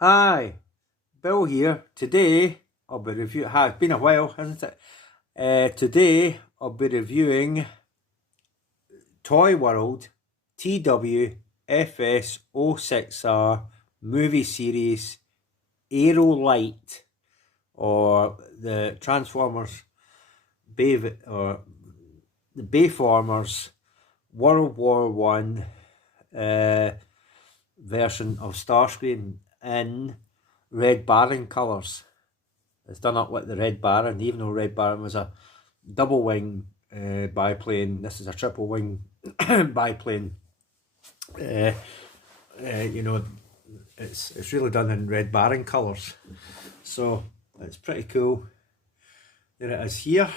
Hi, Bill here. Today I'll be reviewing. It's been a while, hasn't it? Today I'll be reviewing Toyworld TW-FS06 movie series Aerolite, or the Transformers or the Bayformers World War One version of Starscream in Red Baron colours. It's done up like the Red Baron, even though Red Baron was a double wing biplane. This is a triple wing biplane. You know, it's really done in Red Baron colours, so it's pretty cool. There it is here.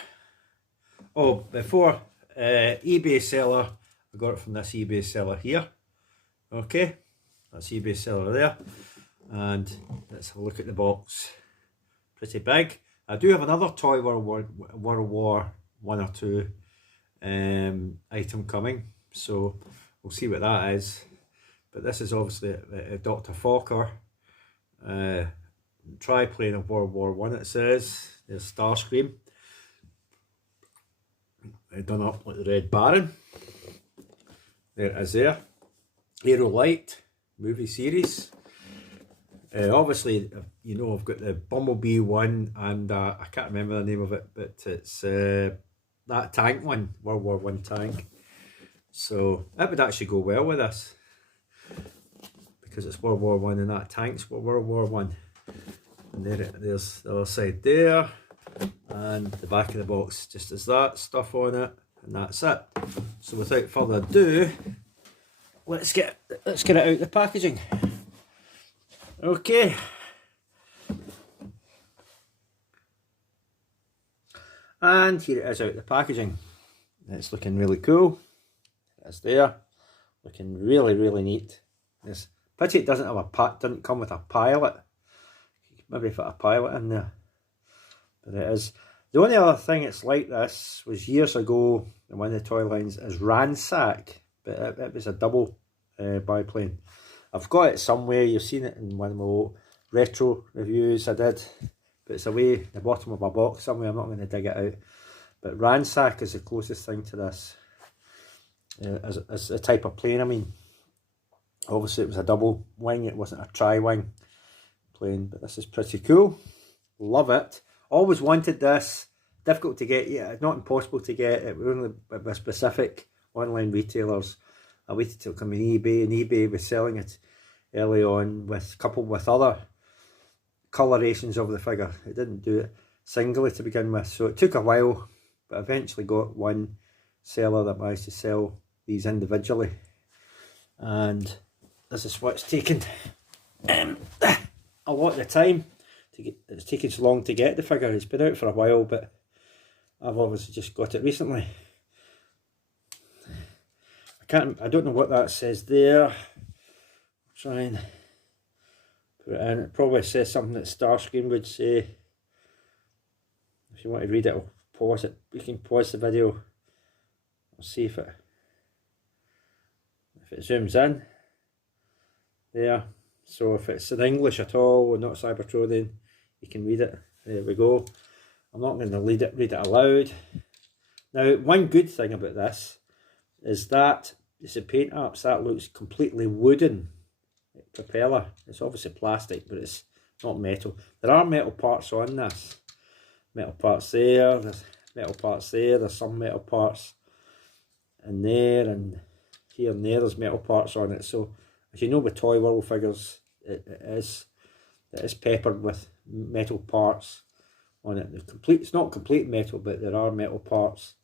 Oh, before eBay seller, I got it from this eBay seller here. Okay, that's eBay seller there, and let's have a look at the box. Pretty big. I do have another World War 1 or 2 item coming, so we'll see what that is. But this is obviously Dr. Fokker triplane of World War 1. It says there's Starscream done up like the Red Baron. There it is there. Aerolite movie series. Obviously, you know, I've got the Bumblebee one, and I can't remember the name of it, but it's that tank one, World War One tank. So that would actually go well with this, because it's World War One and that tank's World War One. And there's the other side there, and the back of the box just has that stuff on it, and that's it. So without further ado, let's get it out of the packaging. Okay. And here it is out of the packaging. It's looking really cool. It's there. Looking really, really neat. It's pity it doesn't have doesn't come with a pilot. Maybe fit a pilot in there. But it is. The only other thing it's like this was years ago in one of the toy lines is Ransack, but it was a double biplane. I've got it somewhere. You've seen it in one of my retro reviews I did, but it's away at the bottom of my box somewhere. I'm not going to dig it out. But Ransack is the closest thing to this as a type of plane. I mean, obviously it was a double wing. It wasn't a tri-wing plane, but this is pretty cool. Love it. Always wanted this. Difficult to get. Yeah, not impossible to get. It was only with specific online retailers. I waited till it came on eBay, and eBay was selling it early on, coupled with other colorations of the figure. It didn't do it singly to begin with, so it took a while, but eventually got one seller that managed to sell these individually. And this is what's taken a lot of the time to get. It's taken so long to get the figure. It's been out for a while, but I've obviously just got it recently. I don't know what that says there. I'll try and put it in. It probably says something that Starscream would say. If you want to read it, I'll pause it. You can pause the video. I'll see if it zooms in. There. So if it's in English at all, or not Cybertronian, you can read it. There we go. I'm not going to read it aloud. Now, one good thing about this is that it's a paint apps. That looks completely wooden propeller. It's obviously plastic, but it's not metal. There are metal parts on this. Metal parts there, there's metal parts there, there's some metal parts in there, and here and there there's metal parts on it. So as you know, with Toyworld figures, it is peppered with metal parts on it. It's not complete metal, but there are metal parts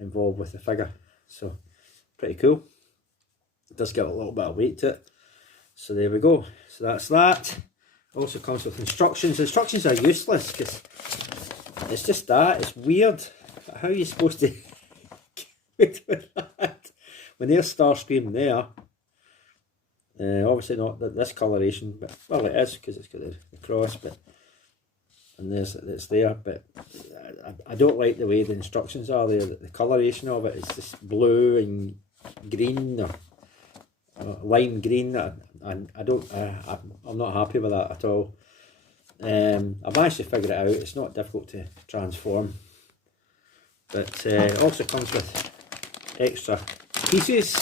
involved with the figure. So pretty cool. It does give a little bit of weight to it. So there we go. So that's that. Also comes with instructions. Instructions are useless because it's just that. It's weird. How are you supposed to get with that? When there's Starscream there, obviously not this coloration, but well, it is because it's got the cross. But and it's there. But I don't like the way the instructions are there. The coloration of it is just blue and green, or lime green. and I'm not happy with that at all. I managed to figure it out. It's not difficult to transform, but it also comes with extra pieces.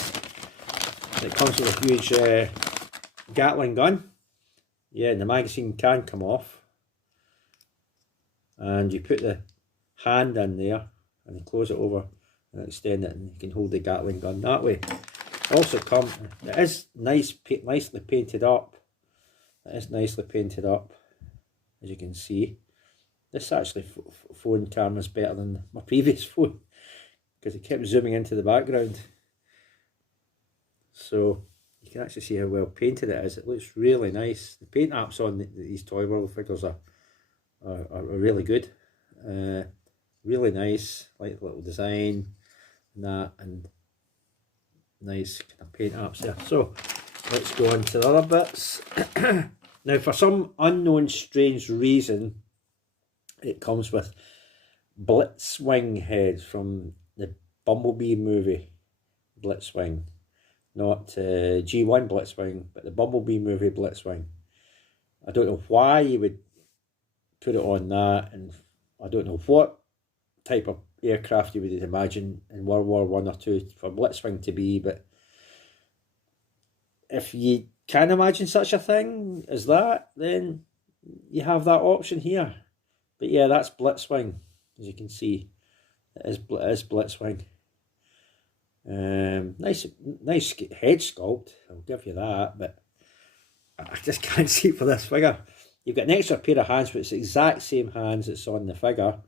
It comes with a huge Gatling gun. Yeah, and the magazine can come off, and you put the hand in there and you close it over and extend it, and you can hold the Gatling gun that way. Also it is nicely painted up. It is nicely painted up, as you can see. This actually phone camera is better than my previous phone because it kept zooming into the background. So you can actually see how well painted it is. It looks really nice. The paint apps on these Toyworld figures are really good. Really nice, like the little design and that, and nice kind of paint apps there. So let's go on to the other bits. Now, for some unknown strange reason, it comes with Blitzwing heads from the Bumblebee movie. Blitzwing, not G1 Blitzwing, but the Bumblebee movie Blitzwing. I don't know why you would put it on that, and I don't know what type of aircraft you would imagine in World War I or II for Blitzwing to be, but if you can imagine such a thing as that, then you have that option here. But yeah, that's Blitzwing, as you can see. It is Blitzwing. Nice head sculpt, I'll give you that, but I just can't see it for this figure. You've got an extra pair of hands, but it's the exact same hands that's on the figure.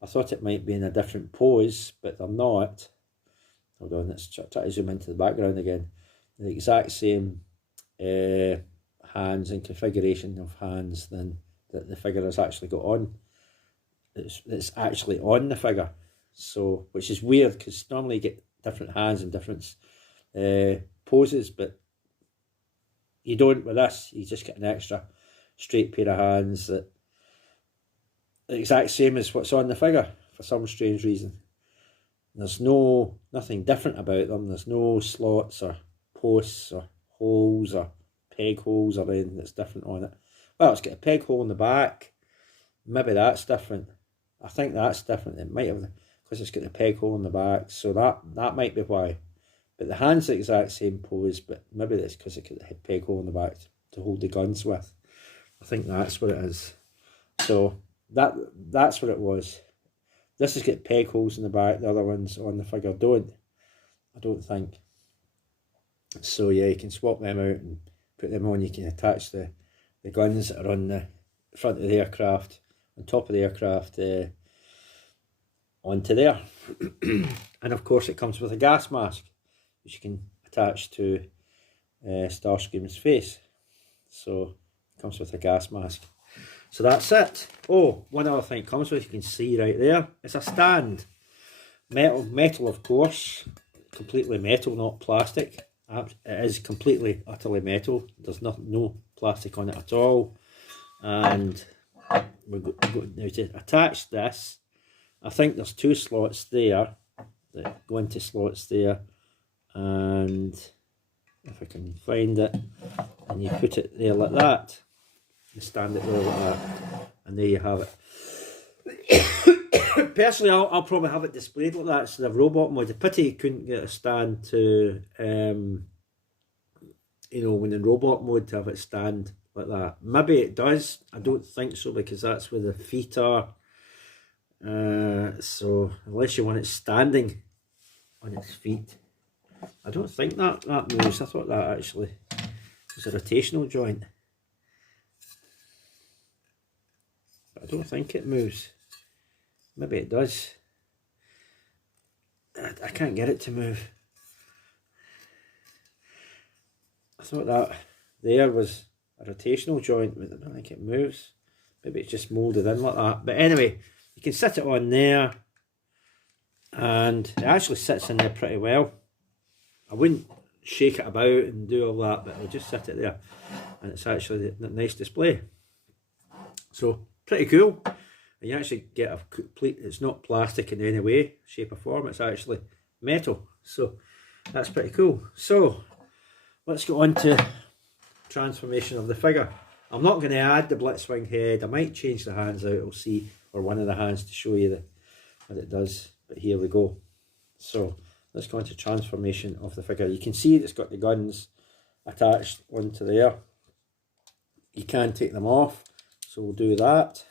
I thought it might be in a different pose, but they're not. Hold on, let's try to zoom into the background again. The exact same hands and configuration of hands than that the figure has actually got on. It's actually on the figure, so which is weird because normally you get different hands and different poses, but you don't with this. You just get an extra straight pair of hands that the exact same as what's on the figure for some strange reason. There's nothing different about them. There's no slots or posts or holes or peg holes or anything that's different on it. Well, it's got a peg hole in the back. Maybe that's different. I think that's different. It might have, because it's got the peg hole in the back, so that might be why. But the hand's the exact same pose, but maybe that's because it got the peg hole in the back to hold the guns with. I think that's what it is. So that's what it was. This has got peg holes in the back. The other ones on the figure don't. I don't think. So yeah, you can swap them out and put them on. You can attach the guns that are on the front of the aircraft, on top of the aircraft, onto there. And of course it comes with a gas mask, which you can attach to Starscream's face. So it comes with a gas mask. So that's it. Oh, one other thing it comes with, you can see right there, it's a stand. Metal of course, completely metal, not plastic. It is completely, utterly metal. There's no plastic on it at all. And we're going now to attach this. I think there's two slots there that go into slots there. And if I can find it, and you put it there like that. You stand it there like that, and there you have it. Personally, I'll probably have it displayed like that. So the robot mode. The pity you couldn't get a stand to, when in robot mode to have it stand like that. Maybe it does. I don't think so because that's where the feet are. So unless you want it standing on its feet, I don't think that moves. I thought that actually was a rotational joint. I don't think it moves. Maybe it does. I can't get it to move. I thought that there was a rotational joint, but I don't think it moves. Maybe it's just moulded in like that. But anyway, you can sit it on there, and it actually sits in there pretty well. I wouldn't shake it about and do all that, but I'll just sit it there, and it's actually a nice display. So pretty cool. And you actually get a complete, it's not plastic in any way, shape or form, it's actually metal. So that's pretty cool. So let's go on to transformation of the figure. I'm not going to add the Blitzwing head. I might change the hands out, I'll see, or one of the hands to show you what it does. But here we go. So let's go into transformation of the figure. You can see it's got the guns attached onto there. You can take them off, so we'll do that.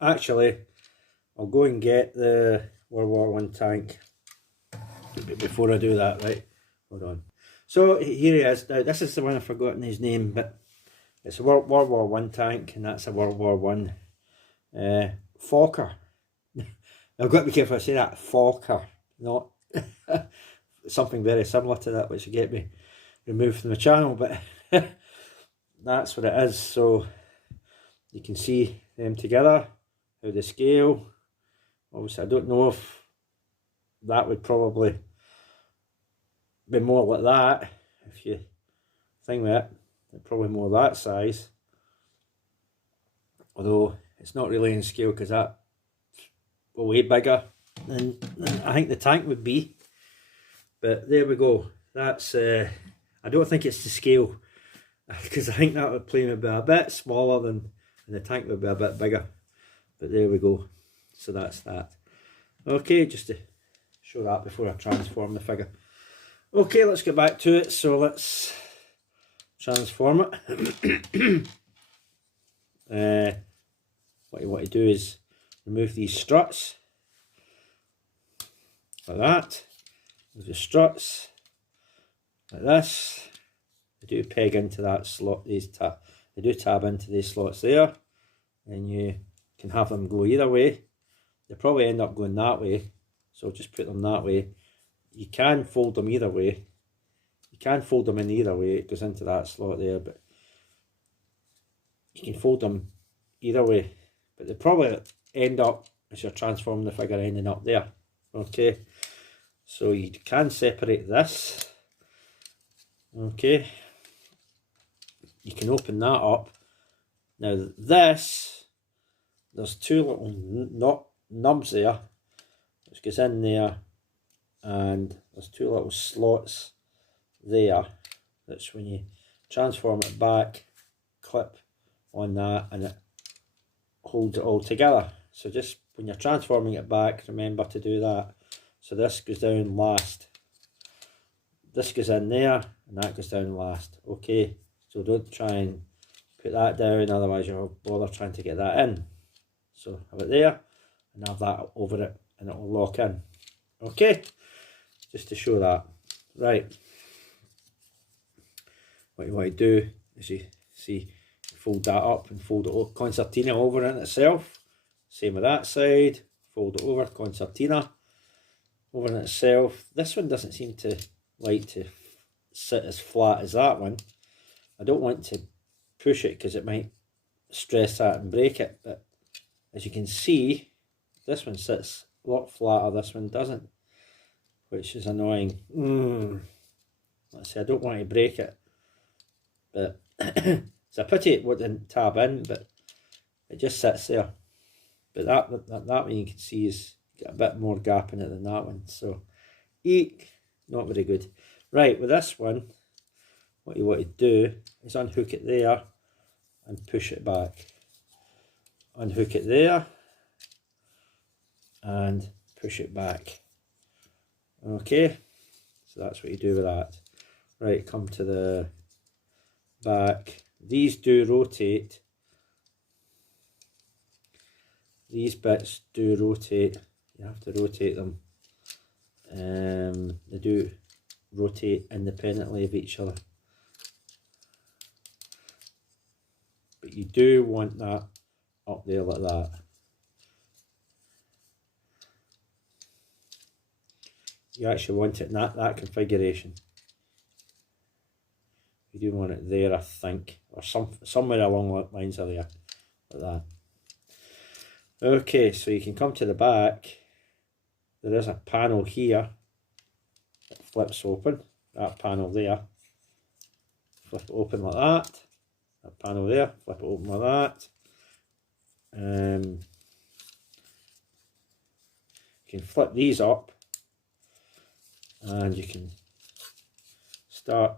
Actually, I'll go and get the World War I tank. But before I do that, right, hold on. So here he is. Now this is the one I've forgotten his name, but it's a World War I tank, and that's a World War I Fokker. I've got to be careful I say that, Fokker, not something very similar to that, which will get me removed from the channel, but that's what it is. So you can see them together, how they scale. Obviously I don't know if that would probably be more like that, if you think that, probably more that size, although it's not really in scale because that's way bigger than I think the tank would be. But there we go. That's I don't think it's to scale, because I think that would play me be a bit smaller than, and the tank would be a bit bigger. But there we go. So that's that. Okay, just to show that before I transform the figure. Okay, let's get back to it. So let's transform it. What you want to do is remove these struts like that. With the struts like this. They do peg into that slot. They do tab into these slots there, and you can have them go either way. They probably end up going that way, so just put them that way. You can fold them either way. You can fold them in either way. It goes into that slot there, but you can fold them either way. But they probably end up, as you're transforming the figure, ending up there. Okay, so you can separate this. Okay, you can open that up. Now this, there's two little nubs there, which goes in there, and there's two little slots there. That's when you transform it back, clip on that, and it holds it all together. So just when you're transforming it back, remember to do that. So this goes down last. This goes in there, and that goes down last. Okay, so don't try and put that down, otherwise you'll bother trying to get that in. So have it there, and have that over it, and it will lock in. Okay, just to show that. Right, what you want to do is, you see, fold that up and fold it concertina over in itself. Same with that side, fold it over, concertina over in itself. This one doesn't seem to like to sit as flat as that one. I don't want to push it because it might stress that and break it, but as you can see, this one sits a lot flatter, this one doesn't, which is annoying. Let's see, I don't want to break it, but it's a pity it wouldn't tab in, but it just sits there. But that one you can see is got a bit more gap in it than that one, so eek, not very good. Right, with this one, what you want to do is unhook it there and push it back. Unhook it there and push it back. Okay, so that's what you do with that. Right, come to the back. These do rotate. These bits do rotate. You have to rotate them. They do rotate independently of each other. But you do want that up there like that. You actually want it in that configuration. You do want it there, I think, or somewhere along the lines of there, like that. Okay, so you can come to the back. There is a panel here that flips open. That panel there, flip it open like that. That panel there, flip it open like that. You can flip these up, and you can start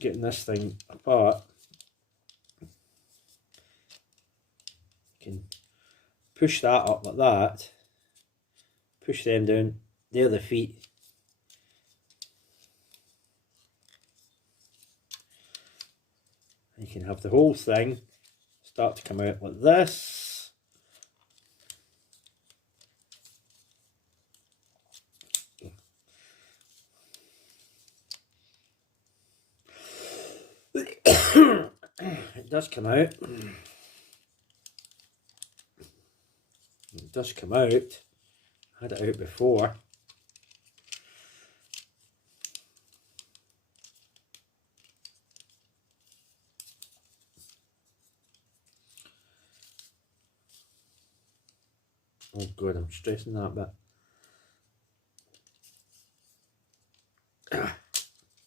getting this thing apart, you can push that up like that, push them down, they're the feet. You can have the whole thing start to come out like this. It does come out. It does come out. I had it out before. Oh god, I'm stressing that bit.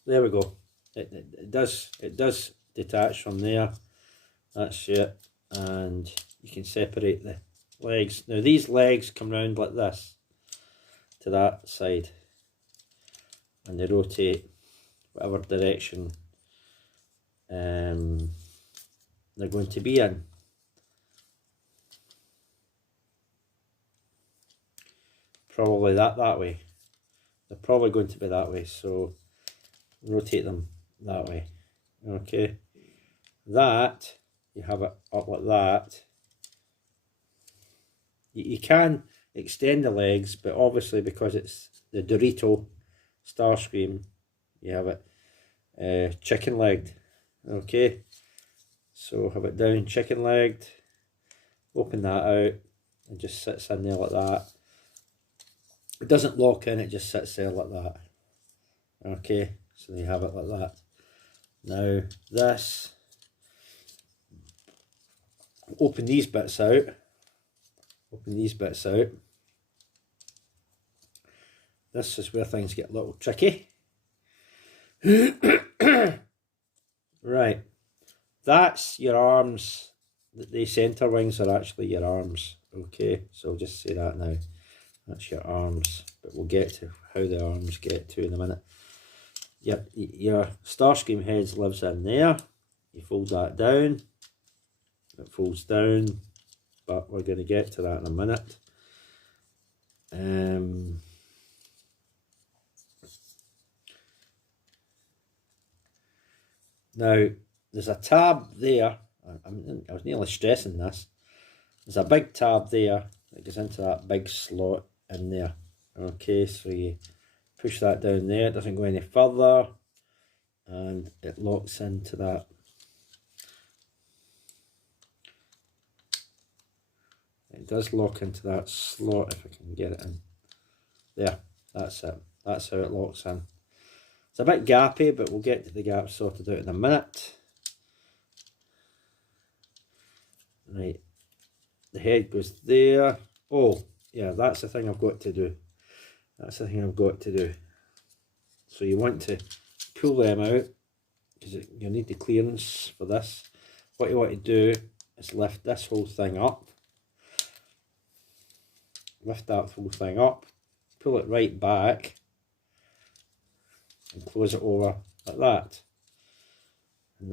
There we go. It does detach from there. That's it. And you can separate the legs. Now these legs come round like this to that side, and they rotate whatever direction they're going to be in. Probably that way. They're probably going to be that way, so rotate them that way. Okay, that you have it up like that. You can extend the legs, but obviously because it's the Dorito Starscream, you have it chicken legged. Okay, so have it down chicken legged, open that out, and just sits in there like that. It doesn't lock in, it just sits there like that. Okay, so you have it like that. Now this, open these bits out. Open these bits out. This is where things get a little tricky. Right, that's your arms. The centre wings are actually your arms. Okay, so I'll just say that now. That's your arms, but we'll get to how the arms get to in a minute. Your Starscream heads lives in there. You fold that down. It folds down, but we're going to get to that in a minute. Now, there's a tab there. I was nearly stressing this. There's a big tab there that goes into that big slot in there. Okay, so you push that down there, it doesn't go any further, and it locks into that. It does lock into that slot if I can get it in. There, that's it. That's how it locks in. It's a bit gappy, but we'll get to the gap sorted out in a minute. Right, the head goes there. Oh, yeah, that's the thing I've got to do. That's the thing I've got to do. So you want to pull them out, because you need the clearance for this. What you want to do is lift this whole thing up. Lift that whole thing up, pull it right back, and close it over like that. And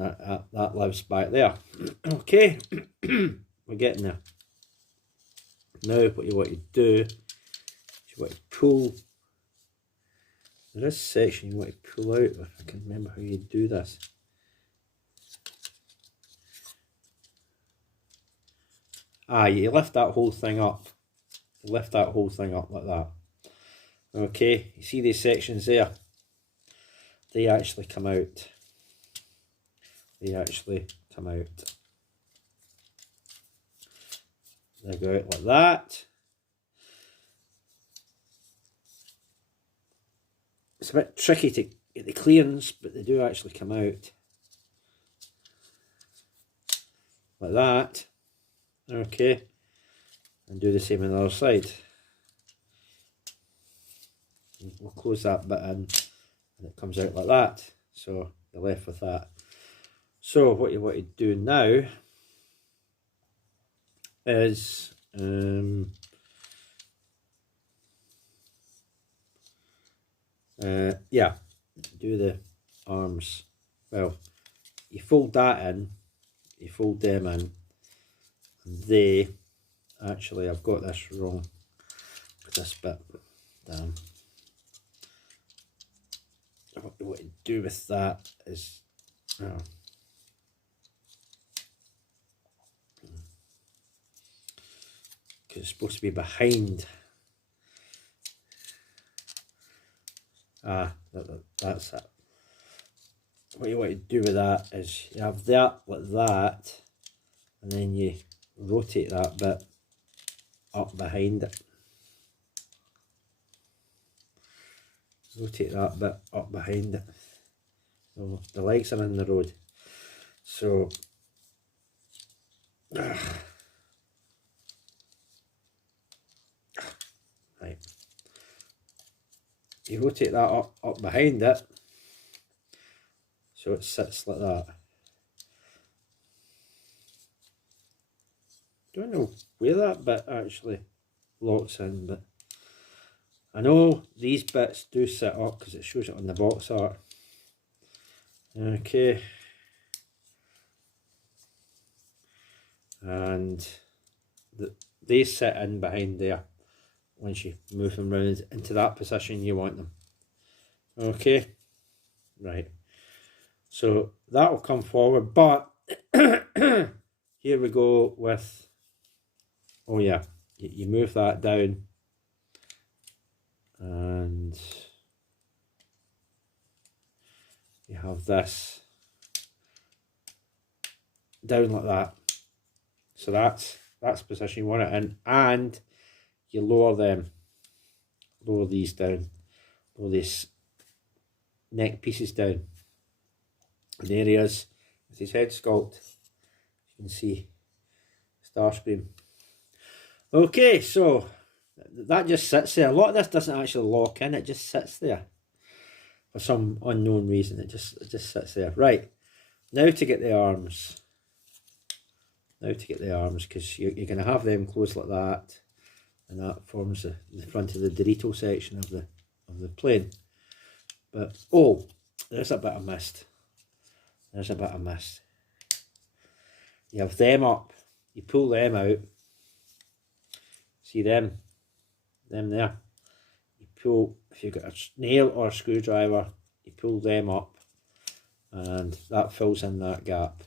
that lives back there. Okay, we're getting there. Now what you want to do is you want to pull. There is a section you want to pull out, if I can remember how you do this. You lift that whole thing up. You lift that whole thing up like that. Okay, you see these sections there? They actually come out. They actually come out. They go out like that. It's a bit tricky to get the clearance, but they do actually come out. Like that. Okay. And do the same on the other side. We'll close that bit in, and it comes out like that. So you're left with that. So what you want to do now is do the arms. Well, you fold that in, you fold them in, and they, actually I've got this wrong, this bit, damn. What to do with that is, because it's supposed to be behind. That's it. What you want to do with that is you have that like that, and then you rotate that bit up behind it. Rotate that bit up behind it. So the legs are in the road. So right. You rotate that up behind it, so it sits like that. Don't know where that bit actually locks in, but I know these bits do sit up because it shows it on the box art. Okay. And they sit in behind there. Once you move them round into that position you want them. Okay, right. So that will come forward, but here we go with, oh yeah, you move that down and you have this down like that. So that's the position you want it in, and you lower them, lower these down, lower these neck pieces down. And there he is with his head sculpt. You can see Starscream. Okay, so that just sits there. A lot of this doesn't actually lock in, it just sits there. For some unknown reason, it just sits there. Right, now to get the arms. Now to get the arms, because you're going to have them closed like that. And that forms the front of the Dorito section of the plane. But oh, there's a bit of mist. There's a bit of mist. You have them up. You pull them out. See them? Them there. You pull, if you've got a nail or a screwdriver, you pull them up, and that fills in that gap.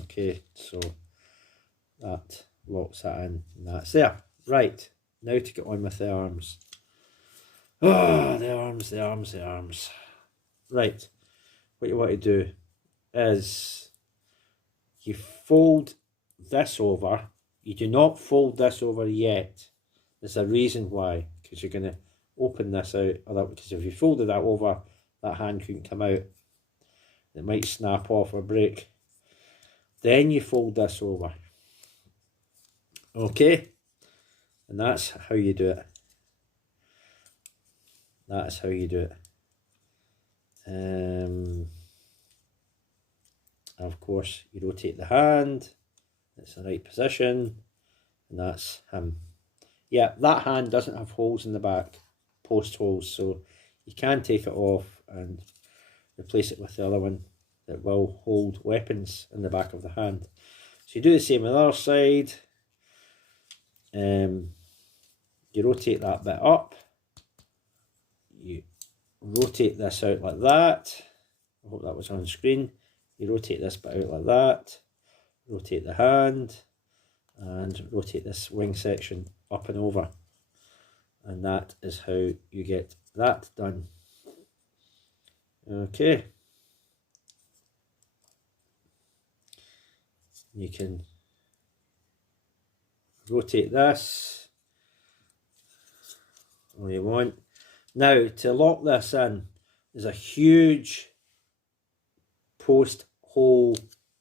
Okay, so that locks that in, and that's there. Right, now to get on with the arms. Oh, the arms, the arms, the arms. Right, what you want to do is you fold this over. You do not fold this over yet. There's a reason why, because you're going to open this out, because if you folded that over, that hand couldn't come out. It might snap off or break. Then you fold this over. Okay? And that's how you do it. That's how you do it. Of course, you rotate the hand. It's the right position. And that's him. Yeah, that hand doesn't have holes in the back. Post holes. So you can take it off and replace it with the other one that will hold weapons in the back of the hand. So you do the same on the other side. You rotate that bit up, you rotate this out like that. I hope that was on screen. You rotate this bit out like that, rotate the hand, and rotate this wing section up and over. And that is how you get that done. Okay. You can rotate this all you want. Now to lock this in, there's a huge post hole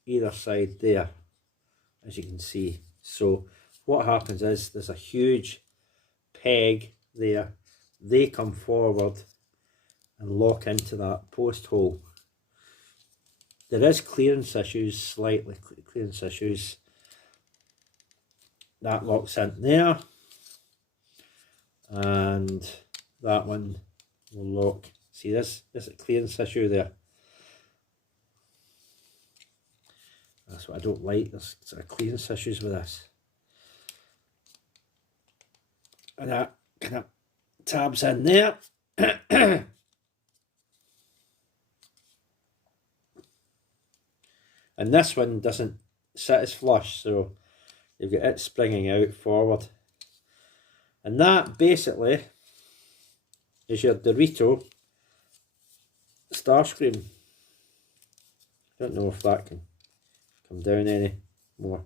either side there, as you can see. So what happens is there's a huge peg there. They come forward and lock into that post hole. There is clearance issues, slightly clearance issues. That locks in there, and that one will lock See this clearance issue there. That's what I don't like. There's sort of clearance issues with this. And that kind of tabs in there. And this one doesn't sit as flush, so you've got it springing out forward. And that basically is your Dorito Starscream. I don't know if that can come down any more.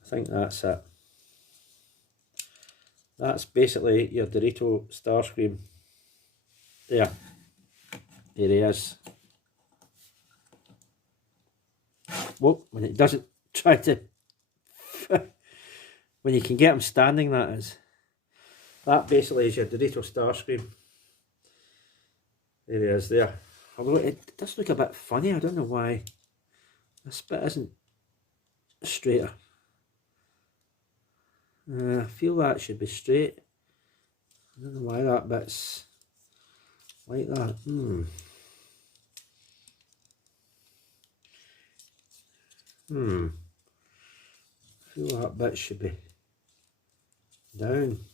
I think that's it. That's basically your Dorito Starscream. There. There he is. Well, when it doesn't try to... when you can get him standing, that is. That basically is your Dorito Starscream. There he is there. Although it does look a bit funny, I don't know why. This bit isn't straighter. I feel that should be straight. I don't know why that bit's like that. I feel that bit should be down.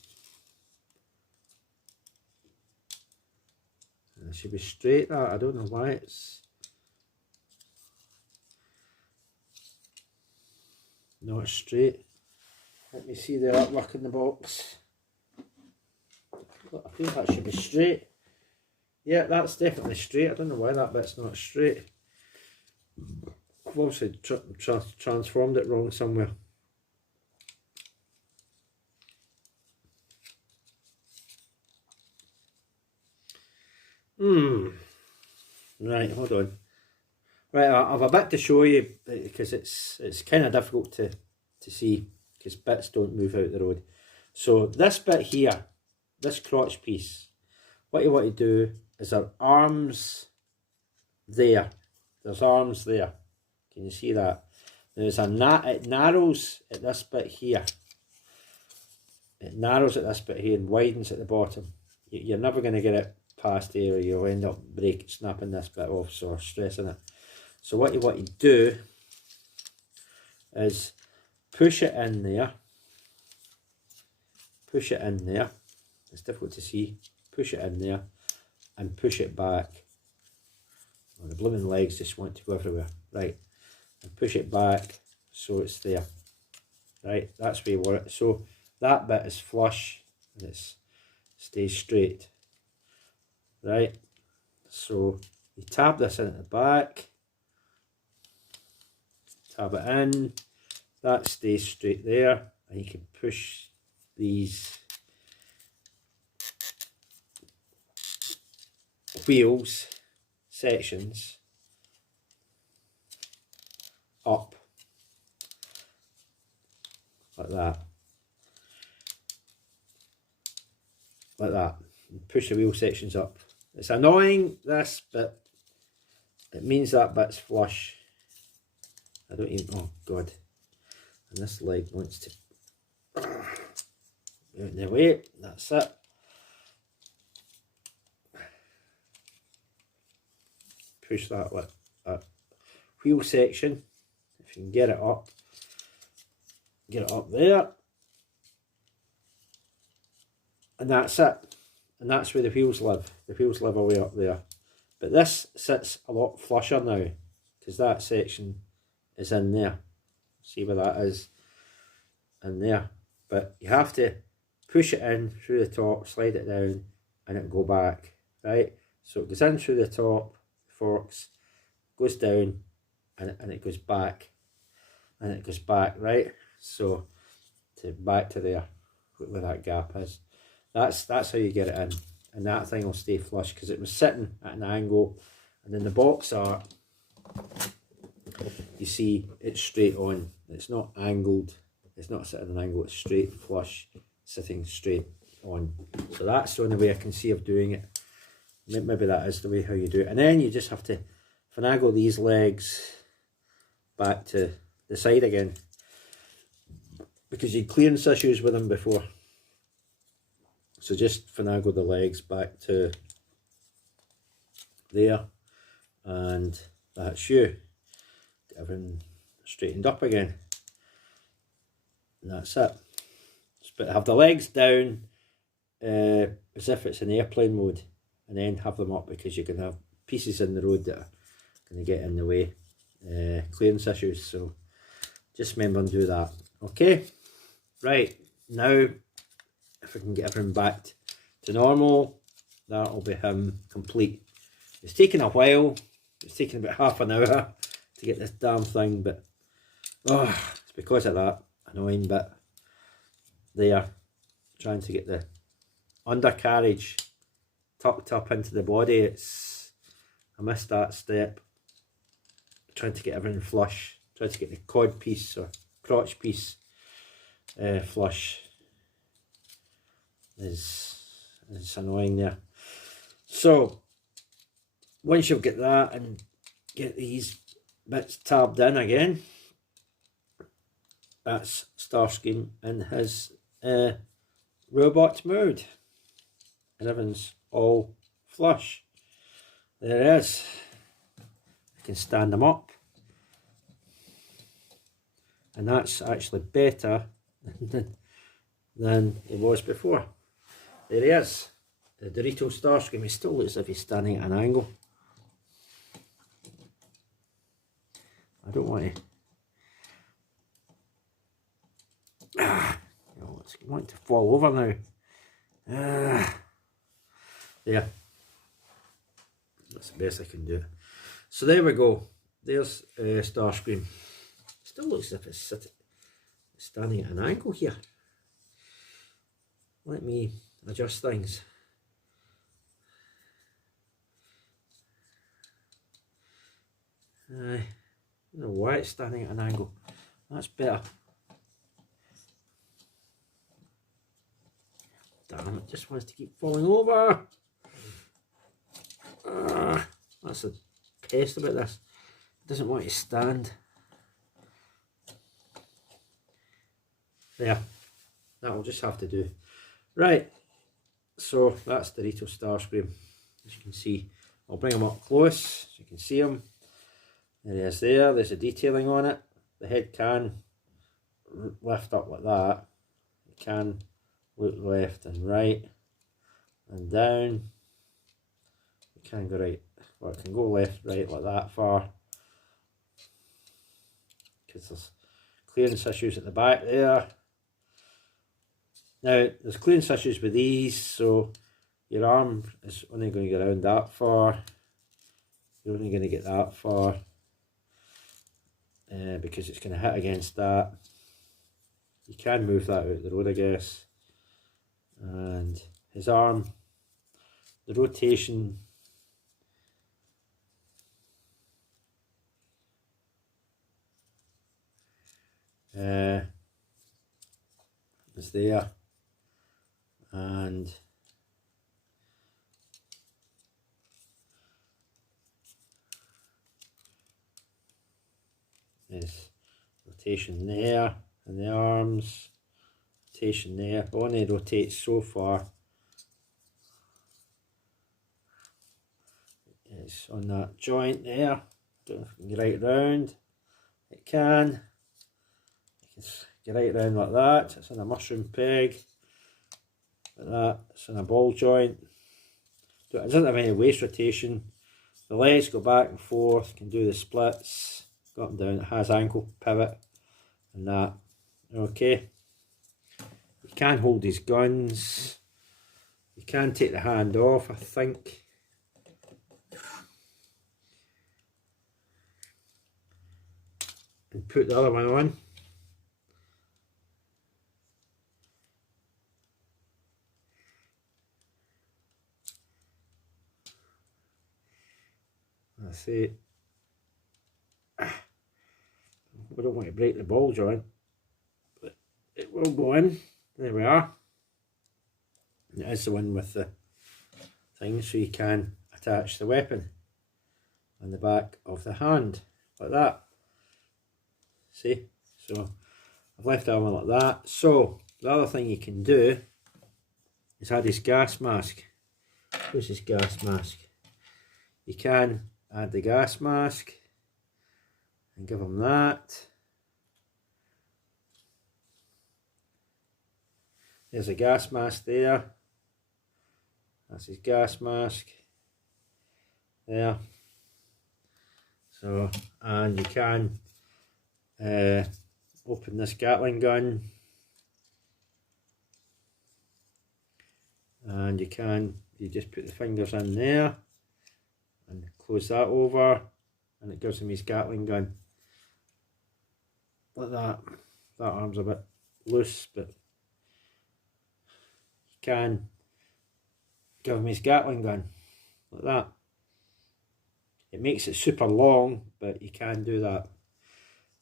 It should be straight, that. I don't know why it's not straight. Let me see the artwork in the box. I feel that should be straight. Yeah, that's definitely straight. I don't know why that bit's not straight. I've obviously transformed it wrong somewhere. Right, hold on. Right, I've a bit to show you because it's kind of difficult to see because bits don't move out the road. So this bit here, this crotch piece, what you want to do is there are arms there. There's arms there. Can you see that? There's it narrows at this bit here. It narrows at this bit here and widens at the bottom. You're never going to get it past here, or you'll end up snapping this bit off, so stressing it. So what you want to do is push it in there. Push it in there. It's difficult to see. Push it in there and push it back. Well, the blooming legs just want to go everywhere. Right. And push it back so it's there. Right. That's where you want it. So that bit is flush and it stays straight. Right. So you tab this in at the back. Tab it in. That stays straight there. And you can push these wheels sections up like that, and push the wheel sections up. It's annoying, this, but it means that bit's flush. I don't even, oh god, and this leg wants to out in the way. That's it. Push that with that wheel section, if you can get it up there, and that's it. And that's where the wheels live. The wheels live away up there. But this sits a lot flusher now because that section is in there. See where that is? In there. But you have to push it in through the top, slide it down, and it'll go back. Right? So it goes in through the top, forks, goes down, and it goes back. And it goes back, right? So back to there where that gap is. That's how you get it in, and that thing will stay flush because it was sitting at an angle, and in the box art you see it's straight on. It's not angled, it's not sitting at an angle, it's straight flush, sitting straight on. So that's the only way I can see of doing it. Maybe that is the way how you do it. And then you just have to finagle these legs back to the side again because you had clearance issues with them before. So just finagle the legs back to there, and that's you. Get everything straightened up again, and that's it. But have the legs down as if it's in airplane mode, and then have them up, because you can have pieces in the road that are going to get in the way, clearance issues. So just remember and do that. Okay, right, now if I can get everything back to normal, that'll be him complete. It's taken a while. It's taken about half an hour to get this damn thing, but it's because of that annoying bit there, trying to get the undercarriage tucked up into the body. I missed that step, trying to get everything flush, trying to get the cod piece or crotch piece flush is annoying there. So once you've got that and get these bits tabbed in again, that's Starscream in his robot mode, and everything's all flush. There it is. I can stand them up, and that's actually better than it was before. There he is, the Dorito Starscream. He still looks as if he's standing at an angle. I don't want to. It's wanting to fall over now. There. That's the best I can do. So there we go. There's Starscream. Still looks as if it's standing at an angle here. Let me adjust things. I don't know why it's standing at an angle. That's better. Damn, it just wants to keep falling over. That's the pest about this. It doesn't want to stand. There. That will just have to do. Right. So that's Dorito Starscream. As you can see, I'll bring him up close so you can see him. There he is there. There's a detailing on it. The head can lift up like that. It can look left and right and down. It can go right, or it can go left, right like that far, because there's clearance issues at the back there. Now there's clearance issues with these, so your arm is only going to get around that far. You're only going to get that far because it's going to hit against that. You can move that out of the road, I guess. And his arm, the rotation is there, and there's rotation there, and the arms, rotation there, only rotates so far. It's on that joint there. Don't know if it can get right round. It can. You can get right round like that. It's on a mushroom peg. Like that. It's on a ball joint. It doesn't have any waist rotation. The legs go back and forth. Can do the splits. Go up and down. It has ankle pivot and that. Okay. You can hold his guns. You can take the hand off, I think. And put the other one on. That's it. We don't want to break the ball joint, but it will go in. There we are. And it is the one with the thing, so you can attach the weapon on the back of the hand, like that. See? So I've left that one like that. So the other thing you can do is add his gas mask. Where's his gas mask? You can add the gas mask and give him that. There's a gas mask there. That's his gas mask there. So, and you can open this Gatling gun, and you just put the fingers in there and close that over, and it gives him his Gatling gun like that. That arm's a bit loose, but you can give him his Gatling gun like that. It makes it super long, but you can do that.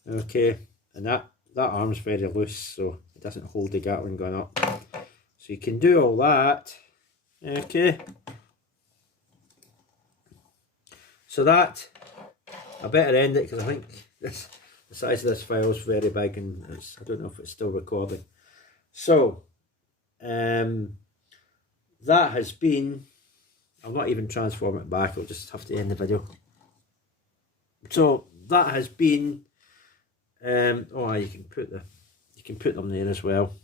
Okay, and that arm's very loose, so it doesn't hold the Gatling gun up. So you can do all that. Okay. So that, I better end it because I think the size of this file is very big, and I don't know if it's still recording. So, that has been, I'll not even transform it back, I'll just have to end the video. So that has been, oh, you can put them there as well,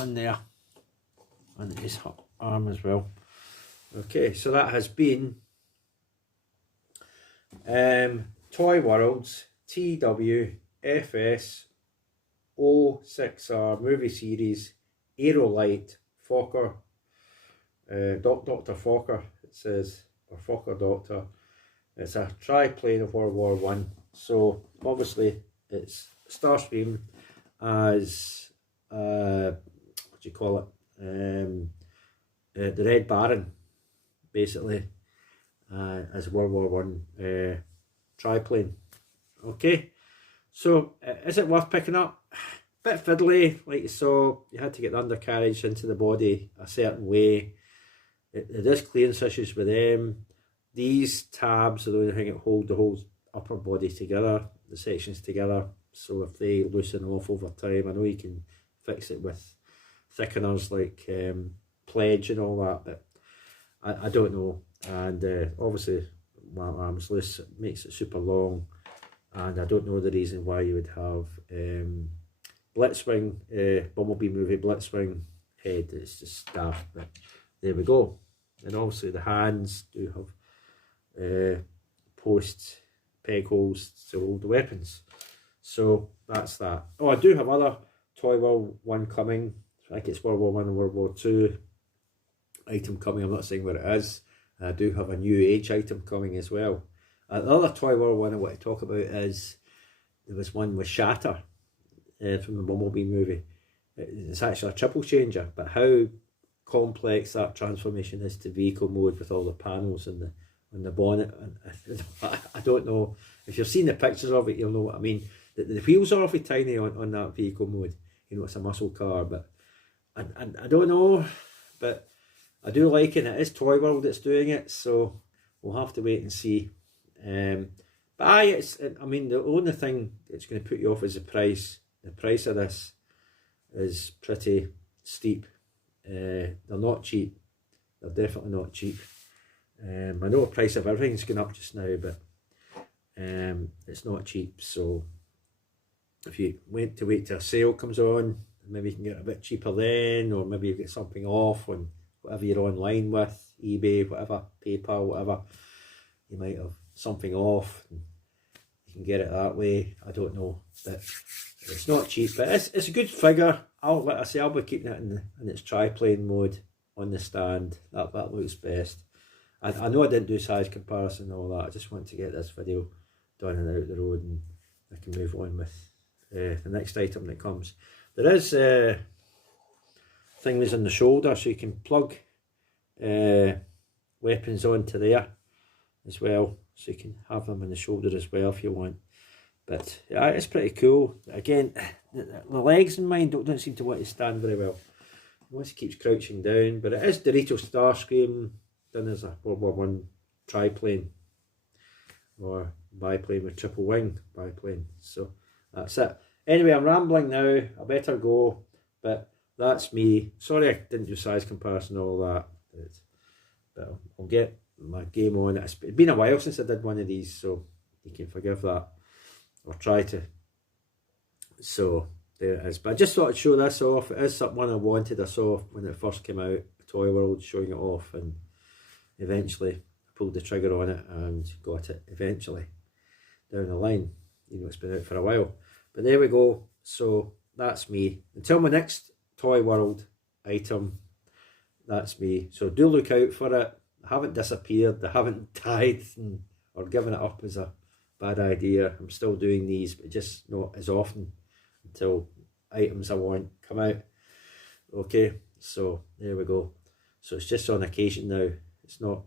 on there, on his arm as well. Okay, so that has been Toyworld's TW-FS06 movie series Aerolite Fokker, Dr. Fokker, it says, or Fokker Doctor. It's a triplane of World War I. So obviously it's Starscream as what do you call it? The Red Baron, basically, as World War I triplane. Okay, so is it worth picking up? Bit fiddly, like you saw. You had to get the undercarriage into the body a certain way. It is clearance issues with them. These tabs are the only thing that hold the whole upper body together, the sections together. So if they loosen off over time, I know you can fix it with thickeners like pledge and all that, but I don't know. And obviously my arm's loose, it makes it super long, and I don't know the reason why you would have Blitzwing, Bumblebee movie Blitzwing head. It's just daft, but there we go. And obviously the hands do have post peg holes to hold the weapons. So that's that. Oh, I do have other Toyworld one coming. I think it's World War I and World War II item coming. I'm not saying what it is. I do have a New Age item coming as well. The other Toyworld one I want to talk about is, there was one with Shatter from the Bumblebee movie. It's actually a triple changer, but how complex that transformation is to vehicle mode with all the panels and the bonnet, and I don't know. If you've seen the pictures of it, you'll know what I mean. The wheels are awfully tiny on that vehicle mode. You know, it's a muscle car, but I don't know, but I do like it. It is Toyworld that's doing it, so we'll have to wait and see. But I mean, the only thing that's going to put you off is the price. The price of this is pretty steep. They're not cheap. They're definitely not cheap. I know the price of everything's going up just now, but it's not cheap. So if you wait till a sale comes on, maybe you can get it a bit cheaper then, or maybe you get something off on whatever you're online with, eBay, whatever, PayPal, whatever. You might have something off, and you can get it that way. I don't know, but it's not cheap. But it's a good figure. Like I say, I'll be keeping it in its triplane mode on the stand. That looks best. I know I didn't do size comparison and all that. I just want to get this video done and out the road, and I can move on with the next item that comes. There is things on the shoulder, so you can plug weapons onto there as well, so you can have them on the shoulder as well if you want. But yeah, it's pretty cool. Again, the legs in mine don't seem to want to stand very well once he keeps crouching down. But it is Dorito Starscream done as a World War I triplane, or biplane with triple wing biplane. So that's it. Anyway, I'm rambling now. I better go. But that's me. Sorry I didn't do size comparison and all that. but I'll get my game on. It's been a while since I did one of these, so you can forgive that, or try to. So there it is. But I just thought I'd show this off. It is something I wanted. I saw when it first came out, Toyworld showing it off, and eventually pulled the trigger on it and got it eventually down the line. You know, it's been out for a while. But there we go. So that's me. Until my next Toyworld item, that's me. So do look out for it. I haven't disappeared. I haven't died or given it up as a bad idea. I'm still doing these, but just not as often until items I want come out. Okay, so there we go. So it's just on occasion now. It's not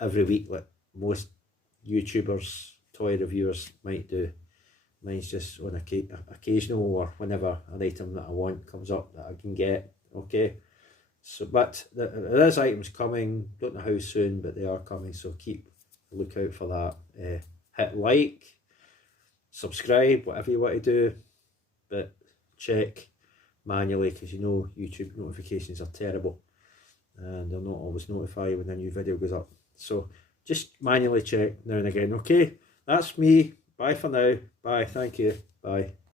every week like most YouTubers, toy reviewers might do. Mine's just on occasional, or whenever an item that I want comes up that I can get. Okay, so but there is items coming. Don't know how soon, but they are coming. So keep a lookout for that. Hit like, subscribe, whatever you want to do, but check manually, because you know YouTube notifications are terrible and they'll not always notify you when a new video goes up. So just manually check now and again. Okay, that's me. Bye for now. Bye. Thank you. Bye.